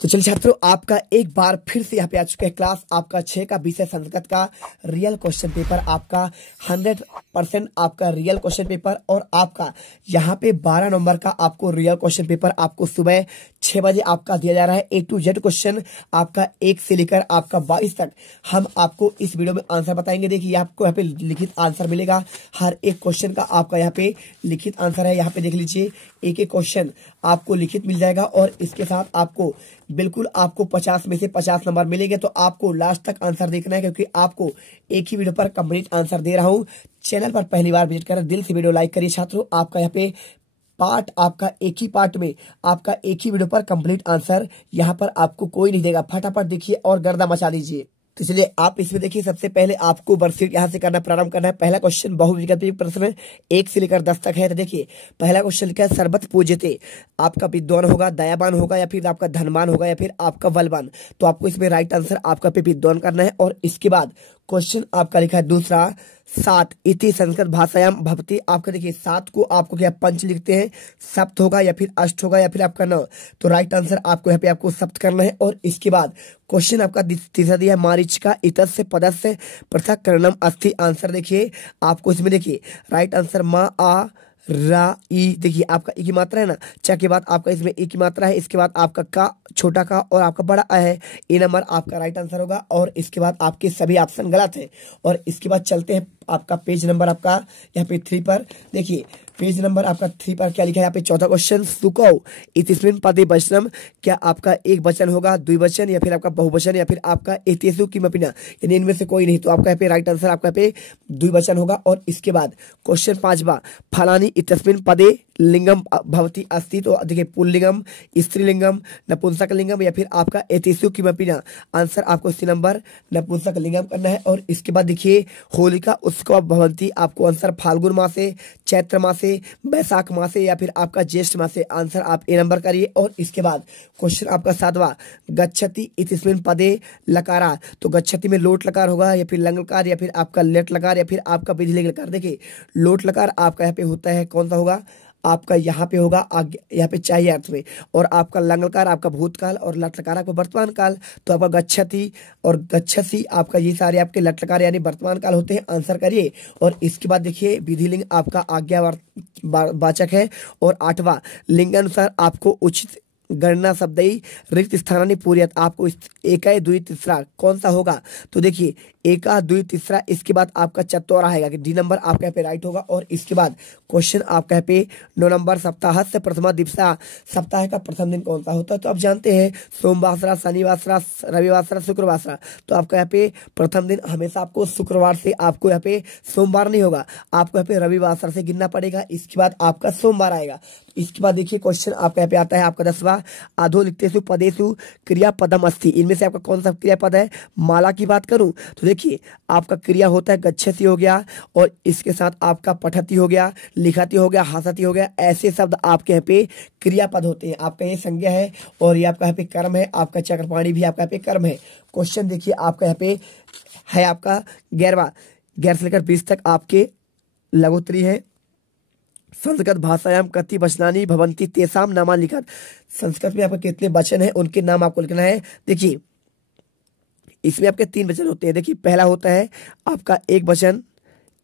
तो चलिए छात्रों, आपका एक बार फिर से यहाँ पे आ चुका है क्लास आपका 6 का विषय संस्कृत का रियल क्वेश्चन पेपर। आपका 100% आपका रियल क्वेश्चन पेपर और आपका यहाँ पे 12 नंबर का आपको रियल क्वेश्चन पेपर आपको सुबह 6 बजे आपका दिया जा रहा है। A to Z क्वेश्चन आपका 1 से लेकर आपका 22 तक हम आपको इस वीडियो में आंसर बताएंगे। देखिए आपको यहाँ पे लिखित आंसर मिलेगा, हर एक क्वेश्चन का आपका यहाँ पे लिखित आंसर है। यहाँ पे देख लीजिए, एक एक क्वेश्चन आपको लिखित मिल जाएगा और इसके साथ आपको बिल्कुल आपको 50 में से 50 नंबर मिलेंगे। तो आपको लास्ट तक आंसर देखना है, क्योंकि आपको एक ही वीडियो पर कंप्लीट आंसर दे रहा हूं। चैनल पर पहली बार विजिट कर दिल से वीडियो लाइक करिए छात्रों। आपका यहाँ पे पार्ट आपका एक ही पार्ट में आपका एक ही वीडियो पर कंप्लीट आंसर यहाँ पर आपको कोई नहीं देगा। फटाफट देखिए और गर्दा मचा दीजिए। तो चलिए आप इसमें देखिए, सबसे पहले आपको वर्कशीट यहाँ से करना प्रारंभ करना है। पहला क्वेश्चन बहुविकल्पीय प्रश्न 1 से लेकर 10 तक है। तो देखिए पहला क्वेश्चन लिखा है, सर्वत्र पूज्यते आपका विद्वान होगा, दयावान होगा, या फिर आपका धनवान होगा, या फिर आपका बलवान। तो आपको इसमें राइट आंसर आपका पे विद्वान करना है। और इसके बाद क्वेश्चन आपका लिखा है दूसरा, 7 इति संस्कृत भाषायाम भवति। आपका देखिए 7 को आपको क्या पंच लिखते हैं, सप्त होगा या फिर अष्ट होगा या फिर आपका 9। तो राइट आंसर आपको यहाँ पे आपको सप्त करना है। और इसके बाद क्वेश्चन आपका तीसरा दिया है, मारीचिका इतस्य पदस्य पृथक करणम अस्थि। आंसर देखिए आपको इसमें देखिए राइट आंसर मा आ रा ई। देखिए आपका एक ही मात्रा है ना, च के बाद आपका इसमें एक ही मात्रा है, इसके बाद आपका का छोटा का और आपका बड़ा आ है। ए नंबर आपका राइट आंसर होगा। और इसके बाद आपके सभी ऑप्शन गलत है। और इसके बाद चलते हैं आपका पेज नंबर आपका यहाँ पे 3 पर। देखिए पेज नंबर आपका 3 पर क्या लिखा है यहाँ पे, चौथा क्वेश्चन, सुकौ इतिस्मिन् पदे वचनम। क्या आपका एक वचन होगा, द्विवचन, या फिर आपका बहुवचन, या फिर आपका एतेषु किमपि न, यानी इनमें से कोई नहीं। तो आपका यहाँ पे राइट आंसर आपका यहाँ पे द्विवचन होगा। और इसके बाद क्वेश्चन 5वां, फलानी इतस्मिन् पदे लिंगम भवति अस्ति। तो देखिए पुल्लिंगम, स्त्रीलिंगम, नपुंसकलिंगम, या फिर आपका एतेषु किमपि न। आंसर आपको सी नंबर नपुंसकलिंगम करना है। और इसके बाद देखिए होलिका उत्सव भवन्ति। आपको आंसर फाल्गुन मासे, चैत्र मासे, बैसाख मासे, या फिर आपका ज्येष्ठ मासे। आंसर आप ए नंबर करिए। और इसके बाद क्वेश्चन आपका 7वां, गच्छति इतिस्मिन् पदे लकारा। तो गच्छति में लोट लकार होगा, या फिर लंग लकार, या फिर आपका लेट लकार, या फिर आपका विधिलिंग लकार। देखिए लोट लकार आपका यहाँ पे होता है, कौन सा होगा आपका यहाँ पे होगा आगे, यहाँ पे चाहिए अर्थ में। और आपका लंगलकार आपका भूतकाल और लटलकार आपका वर्तमान काल। तो आपका गच्छति और गच्छसी आपका ये सारे आपके लटलकार यानी वर्तमान काल होते हैं। आंसर करिए। और इसके बाद देखिए विधिलिंग आपका आज्ञा वाचक है। और 8वां, लिंगानुसार आपको उचित गणना शब्दई रिक्त स्थानानि पूर्यत। आपको एका द्वि तीसरा कौन सा होगा। तो देखिए एका द्वि तीसरा, इसके बाद आपका चतुर्थ आएगा कि डी नंबर आपका यहाँ पे राइट होगा। और इसके बाद क्वेश्चन आपका यहाँ पे 9 नंबर, सप्ताह से प्रथमा दिवसा। सप्ताह का प्रथम दिन कौन सा होता है। तो आप जानते हैं सोमवासरा, शनिवासरा, रविवासरा, शुक्रवासरा। तो आपका यहाँ पे प्रथम दिन हमेशा आपको शुक्रवार से, आपको यहाँ पे सोमवार नहीं होगा, आपको यहाँ पे रविवासरा से गिनना पड़ेगा। इसके बाद आपका सोमवार आएगा। इसके बाद देखिए क्वेश्चन आपका यहाँ पे आता है आपका 10वां, अधो लिखतेषु पदेषु क्रियापदम अस्ति। इनमें से आपका कौन सा क्रियापद है। माला की बात करूं तो देखिए आपका क्रिया होता है गच्छति हो गया, और इसके साथ आपका पठति हो गया, लिखति हो गया, हसति हो गया। ऐसे शब्द आपके यहाँ पे क्रियापद होते हैं। आपका ये संज्ञा है और ये आपका यहाँ पे कर्म है। आपका चक्रपाणी भी आपका यहाँ पे कर्म है। क्वेश्चन देखिए आपका यहाँ पे है आपका 11वां, 11 से लेकर 20 तक आपके लघुत्तरी है। संस्कृत भाषायाम कति वचनानि भवन्ति तेषां नामा लिखत। संस्कृत में आपके कितने वचन हैं, उनके नाम आपको लिखना है। देखिए इसमें आपके 3 वचन होते हैं। देखिए पहला होता है आपका एक वचन,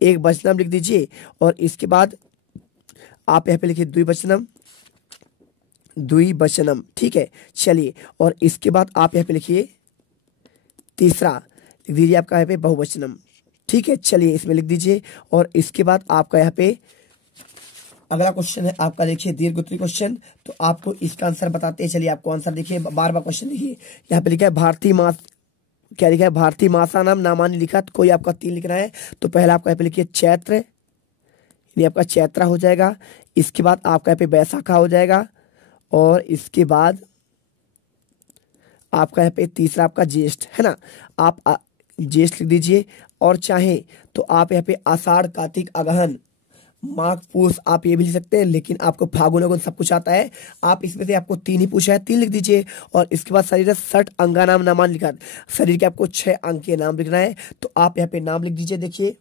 एक वचनम लिख दीजिए। और इसके बाद आप यहाँ पे लिखिए द्विवचनम, द्विवचनम, ठीक है। चलिए और इसके बाद आप यहाँ पे लिखिए तीसरा, लिख दीजिए आपका यहाँ पे बहुवचनम, ठीक है। चलिए इसमें लिख दीजिए। और इसके बाद आपका यहाँ पे अगला क्वेश्चन है आपका, देखिए दीर्घोत्तरी क्वेश्चन। तो आपको इसका आंसर बताते हैं। चलिए आपको आंसर देखिए, 12वां क्वेश्चन देखिए यहाँ पे लिखा है भारतीय मास, क्या लिखा है, भारतीय मासा नाम नामानी लिखा। तो कोई आपका 3 लिखना है। तो पहला आपका यहाँ पे लिखिए चैत्र, ये आपका चैत्रा हो जाएगा। इसके बाद आपका यहाँ पे बैसाखा हो जाएगा। और इसके बाद आपका यहाँ पे तीसरा आपका ज्येष्ठ है ना, आप ज्येष्ठ लिख दीजिए। और चाहे तो आप यहाँ पे आषाढ़, कार्तिक, अगहन, माघ, पूस आप ये भी लिख सकते हैं। लेकिन आपको फागुन अगुन सब कुछ आता है। आप इसमें से आपको 3 ही पूछा है, 3 लिख दीजिए। और इसके बाद शरीर 60 अंगा नाम नामान लिखा, शरीर के आपको 6 अंग के नाम लिखना है। तो आप यहाँ पे नाम लिख दीजिए। देखिए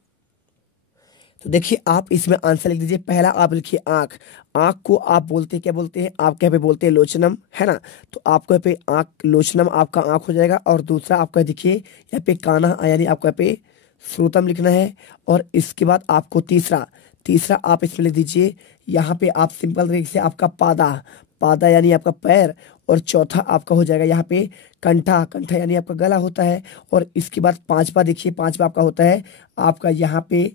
तो देखिए आप इसमें आंसर लिख दीजिए। पहला आप लिखिए आंख। आंख को आप बोलते क्या बोलते हैं, आप यहाँ पे बोलते हैं लोचनम, है ना। तो आपको यहाँ पे आंख लोचनम आपका आंख हो जाएगा। और दूसरा आपका देखिए यहाँ पे काना यानी आपको यहाँ पे श्रोतम लिखना है। और इसके बाद आपको तीसरा तीसरा आप इसमें लिख दीजिए, यहाँ पे आप सिंपल तरीके से आपका पादा, पादा यानी आपका पैर। और चौथा आपका हो जाएगा यहाँ पे कंठा, कंठा यानी आपका गला होता है। और इसके बाद पांचवा देखिए, पांचवा आपका होता है आपका यहाँ पे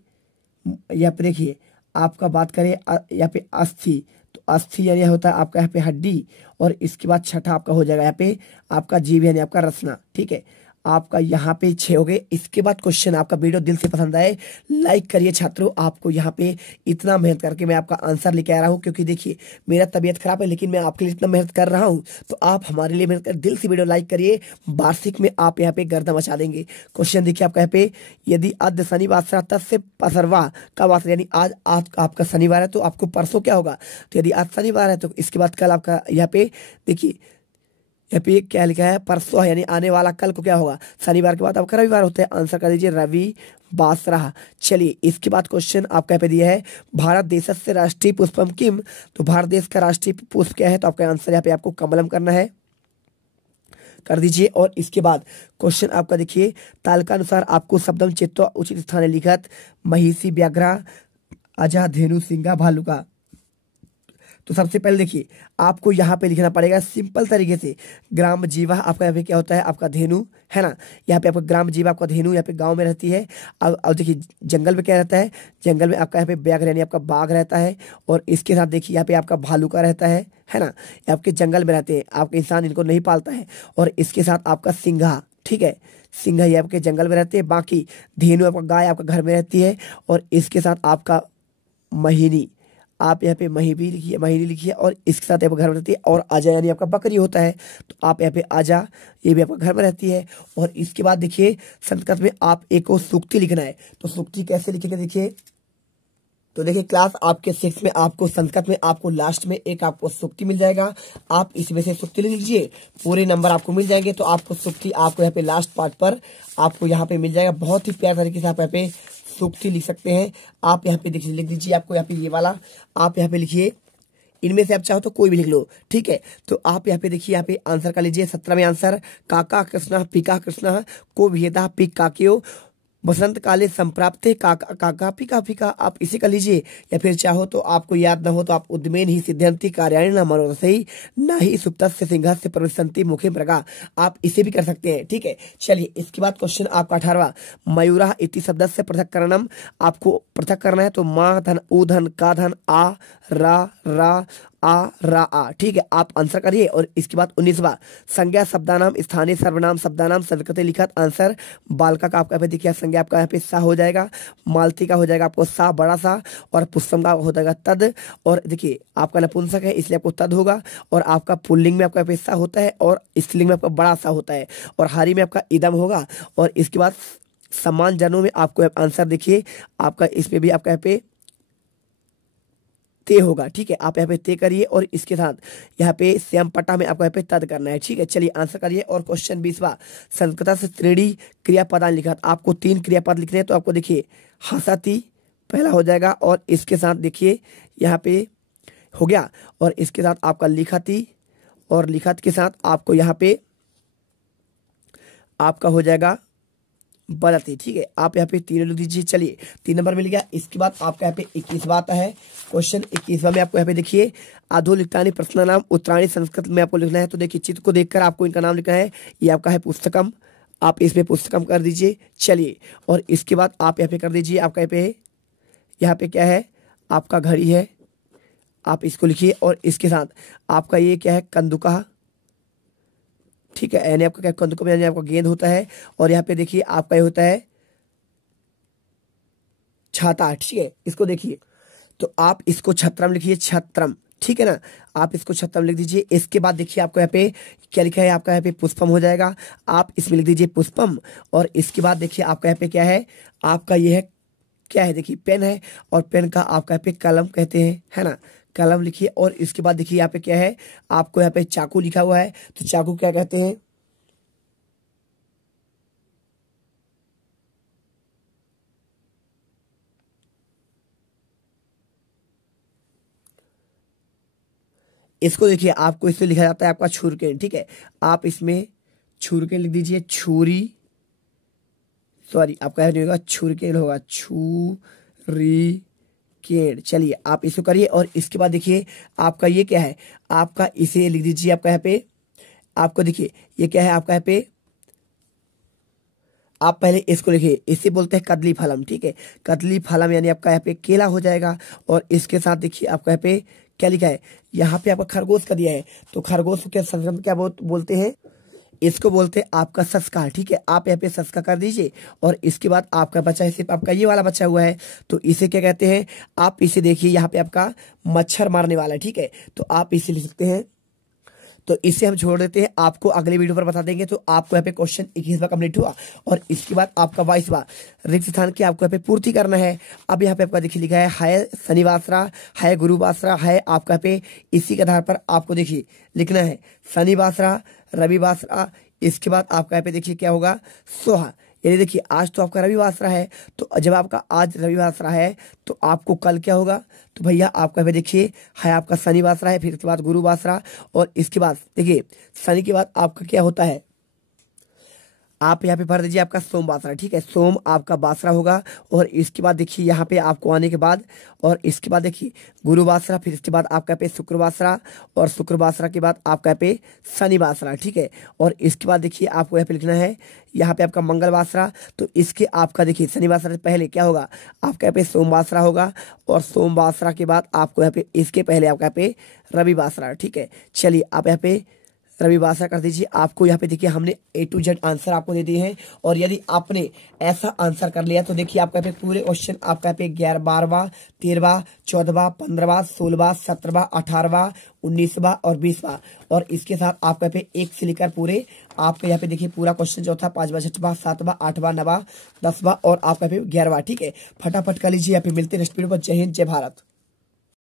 देखिए आपका बात करें यहाँ पे अस्थि, तो अस्थि यानी होता है आपका यहाँ पे हड्डी। और इसके बाद छठा आपका हो जाएगा यहाँ पे आपका जीभ यानी आपका रसना। ठीक है, आपका यहाँ पे 6 हो गए। इसके बाद क्वेश्चन आपका वीडियो दिल से पसंद आए लाइक करिए छात्रों। आपको यहाँ पे इतना मेहनत करके मैं आपका आंसर लेके आ रहा हूँ, क्योंकि देखिए मेरा तबीयत खराब है लेकिन मैं आपके लिए इतना मेहनत कर रहा हूँ। तो आप हमारे लिए मेहनत कर दिल से वीडियो लाइक करिए। वार्षिक में आप यहाँ पे गर्दा मचा देंगे। क्वेश्चन देखिए आपका यहाँ पे, यदि अद्य शनिवार तस्य पसरवा का वास्ता, यानी आज आपका शनिवार है तो आपको परसों क्या होगा। तो यदि आज शनिवार है तो इसके बाद कल आपका यहाँ पे देखिए यहाँ पे क्या लिखा है परसों है, यानी आने वाला कल को क्या होगा, शनिवार के बाद आपका रविवार होता है। आंसर कर दीजिए रवि बासरा। चलिए इसके बाद क्वेश्चन आपका यहाँ पे दिया है, भारत देशस्य राष्ट्रीय पुष्पम किम। तो भारत देश का राष्ट्रीय पुष्प क्या है, तो आपका आंसर यहाँ पे आपको कमलम करना है, कर दीजिए। और इसके बाद क्वेश्चन आपका देखिए, तालकानुसार आपको शब्दम चित्वा उचित स्थान लिखत महिषी व्याघ्रा अजह धेनु सिंगा भालुका। तो सबसे पहले देखिए आपको यहाँ पे लिखना पड़ेगा सिंपल तरीके से, ग्राम जीवा आपका यहाँ पे क्या होता है आपका धेनु, है ना। यहाँ पे आपका ग्राम जीवा आपका धेनु यहाँ पे गांव में रहती है। अब देखिए जंगल में क्या रहता है, जंगल में आपका यहाँ पे व्याघ्र यानी आपका बाघ रहता है। और इसके साथ देखिए यहाँ पे आपका भालू का रहता है ना। ये आपके जंगल में रहते हैं, आपके इंसान इनको नहीं पालता है। और इसके साथ आपका सिंघा, ठीक है, सिंघा ये आपके जंगल में रहते हैं। बाकी धेनु आपका गाय आपका घर में रहती है। और इसके साथ आपका महीनी, आप यहाँ पे महीबी लिखिए, महीनी लिखिए। और इसके साथ यहाँ पे घर में रहती है। और आजा यानी आपका बकरी होता है, तो आप यहाँ पे आजा ये भी आपका घर में रहती है। और इसके बाद देखिए संस्कृत में आप एक और सूक्ति लिखना है। तो सूक्ति कैसे लिखेंगे देखिए, तो देखिए क्लास आपके 6 में आपको संस्कृत में आपको लास्ट में एक आपको सूक्ति मिल जाएगा। आप इसमें से सूक्ति लिख लीजिए, पूरे नंबर आपको मिल जाएंगे। तो आपको सूक्ति आपको यहाँ पे लास्ट पार्ट पर आपको यहाँ पे मिल जाएगा। बहुत ही प्यार तरीके से आप यहाँ पे सूक्ति लिख सकते हैं। आप यहाँ पे देखिए लिख दीजिए, आपको यहाँ पे ये वाला आप यहाँ पे लिखिए, इनमें से आप चाहो तो कोई भी लिख लो, ठीक है। तो आप यहाँ पे देखिए, यहाँ पे आंसर कर लीजिए 17वें आंसर, काका कृष्ण पिका कृष्ण को भेदा पिक काक्यो बसंत काले संप्राप्ते काका काका पिका पिका। आप इसे कर लीजिए। या फिर चाहो तो आपको याद ना हो तो आप उद्मेन ही सिद्ध्यंति कार्याणि न मनोरथई न ही सुप्तस्य सिंहस्य प्रविशन्ति मुखे मृगा, आप इसे भी कर सकते हैं, ठीक है। चलिए इसके बाद क्वेश्चन आपका 18वां, मयूरा इति शब्द से पृथक्करणम, आपको पृथक करना है। तो माँ धन ऊ धन का धन आ रा रा आ, ठीक है। आप आंसर करिए। और इसके बाद 19वां, संज्ञा शब्दानाम स्थानीय सर्वनाम शब्दानाम संस्कृति लिखत। आंसर बालका का आपका देखिए संज्ञा आपका यहाँ पे सा हो जाएगा, मालती का हो जाएगा आपको सा बड़ा सा, और पुष्पम का हो जाएगा तद। और देखिए आपका नपुंसक है इसलिए आपको तद होगा। और आपका पुल्लिंग में आपका यहाँ पे सा होता है, और स्त्रीलिंग में आपका बड़ा सा होता है, और हारी में आपका इदम होगा। और इसके बाद समान जनों में आपको आंसर देखिए आपका इसमें भी आपका यहाँ पे ते होगा, ठीक है। आप यहाँ पे ते करिए। और इसके साथ यहाँ पे श्याम पट्टा में आपको यहाँ पे तद करना है, ठीक है। चलिए आंसर करिए। और क्वेश्चन 20वां, संस्कृत से त्रिड़ी क्रियापदान लिखा, आपको 3 क्रियापद लिखने हैं। तो आपको देखिए हसती पहला हो जाएगा। और इसके साथ देखिए यहाँ पे हो गया। और इसके साथ आपका लिखती, और लिखत के साथ आपको यहाँ पे आपका हो जाएगा बलती, ठीक है। आप यहाँ पे 3 लिख दीजिए। चलिए 3 नंबर मिल गया। इसके बाद आपका यहाँ पे 21वां आता है क्वेश्चन। 21वां में आपको यहाँ पे देखिए अधोलिखितानि प्रश्न नाम उत्तराणी संस्कृत में आपको लिखना है। तो देखिए चित्र को देखकर आपको इनका नाम लिखना है। ये आपका है पुस्तकम, आप इसमें पुस्तकम कर दीजिए। चलिए और इसके बाद आप यहाँ पे कर दीजिए, आपका यहाँ पे क्या है आपका घड़ी है, आप इसको लिखिए। और इसके साथ आपका ये क्या है कंदुका, ठीक है, यानी आपका क्या कंदुका यानी आपका गेंद होता है। और यहाँ पे देखिए आपका ये होता है छाता, ठीक है, इसको देखिए। तो आप इसको छत्रम लिखिए, छत्रम, ठीक है ना। आप इसको छत्रम लिख दीजिए। इसके बाद देखिए आपको यहाँ पे क्या लिखा है, आपका यहाँ पे पुष्पम हो जाएगा, आप इसमें लिख दीजिए पुष्पम। और इसके बाद देखिए आपका यहाँ पे क्या है, आपका ये है क्या है, देखिए पेन है, और पेन का आपका यहाँ पे कलम कहते हैं, है ना, कलम लिखिए। और इसके बाद देखिए यहाँ पे क्या है, आपको यहाँ पे चाकू लिखा हुआ है, तो चाकू क्या कहते हैं, इसको देखिए आपको इसमें लिखा जाता है आपका छुरकेन, ठीक है। आप इसमें छुरकेन लिख दीजिए, छुरी, सॉरी आपका नहीं होगा छुरकेन होगा, छुरी-केन। चलिए आप इसको करिए और इसके बाद देखिए आपका ये क्या है, आपका इसे लिख दीजिए आपका यहाँ पे, आपको देखिए ये क्या है आपका यहाँ पे, आप पहले इसको लिखिए, इसे बोलते हैं कदली फलम, ठीक है। कदली फलम यानी आपका यहाँ पे केला हो जाएगा। और इसके साथ देखिए आपका यहाँ पे क्या लिखा है, यहाँ पे आपका खरगोश का दिया है, तो खरगोश के संस्कृत में क्या बोलते हैं, इसको बोलते हैं आपका सस्का, ठीक है। आप यहाँ पे सस्का कर दीजिए और इसके बाद आपका बचा है सिर्फ आपका ये वाला बचा हुआ है, तो इसे क्या कहते हैं, आप इसे देखिए यहाँ पे आपका मच्छर मारने वाला है, ठीक है। तो आप इसे लिख सकते हैं, तो इसे हम छोड़ देते हैं, आपको अगले वीडियो पर बता देंगे। तो आपको यहाँ पे क्वेश्चन 21वां कंप्लीट हुआ और इसके बाद आपका 22वां रिक्त स्थान की आपको यहाँ पे पूर्ति करना है। अब यहाँ पे आपका देखिए लिखा है शनिवासरा, है गुरुवासरा, है आपका पे, इसी के आधार पर आपको देखिए लिखना है शनिवासरा, रविवासरा। इसके बाद आपका यहाँ पे देखिए क्या होगा, सोहा, यानी देखिए आज तो आपका रविवासरा है, तो जब आपका आज रविवासरा है तो आपको कल क्या होगा, तो भैया आपका भी देखिए है आपका शनिवासरा है, फिर इसके बाद गुरुवासरा और इसके बाद देखिए शनि के बाद आपका क्या होता है, आप यहाँ पे भर दीजिए आपका सोमवासरा, ठीक है। सोम आपका बासरा होगा और इसके बाद देखिए यहाँ पे आपको आने के बाद और इसके बाद देखिए गुरुवासरा, फिर इसके बाद आपका पे शुक्रवासरा और शुक्रवासरा के बाद आपका पे शनिवासरा, ठीक है। और इसके बाद देखिए आपको यहाँ पे लिखना है यहाँ पे आपका मंगलवासरा, तो इसके आपका देखिए शनिवासरा से पहले क्या होगा, आपका यहाँ पे सोमवासरा होगा और सोमवासरा के बाद आपको यहाँ पे इसके पहले आपका यहाँ पे रविवासरा, ठीक है। चलिए आप यहाँ पे रविवासरा कर दीजिए। आपको यहाँ पे देखिए हमने A to Z आंसर आपको दे दिए हैं और यदि आपने ऐसा आंसर कर लिया तो देखिए आपका पे पूरे क्वेश्चन आपका यहाँ पे 11, 12, 13, 14, 15, 16, 17, 18, 19वां और 20वां और इसके साथ आपका पे 1 से लेकर पूरे आपके यहाँ पे देखिए पूरा क्वेश्चन चौथा, 5वां, 6वां, 7वां, 8वां, 9वां, 10वां और आपका पे 11वां, ठीक है। फटाफट कर लीजिए, यहाँ पे मिलते हैं नेक्स्ट वीडियो पर। जय हिंद, जय भारत।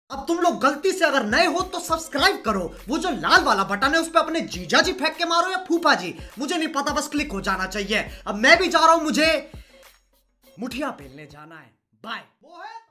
अब तुम लोग गलती से अगर नए हो तो सब्सक्राइब करो, वो जो लाल वाला बटन है उस पर अपने जीजा जी फेंक के मारो या फूफा जी, मुझे नहीं पता, बस क्लिक हो जाना चाहिए। अब मैं भी जा रहा हूं, मुझे मुठिया पेलने जाना है। बाय। वो है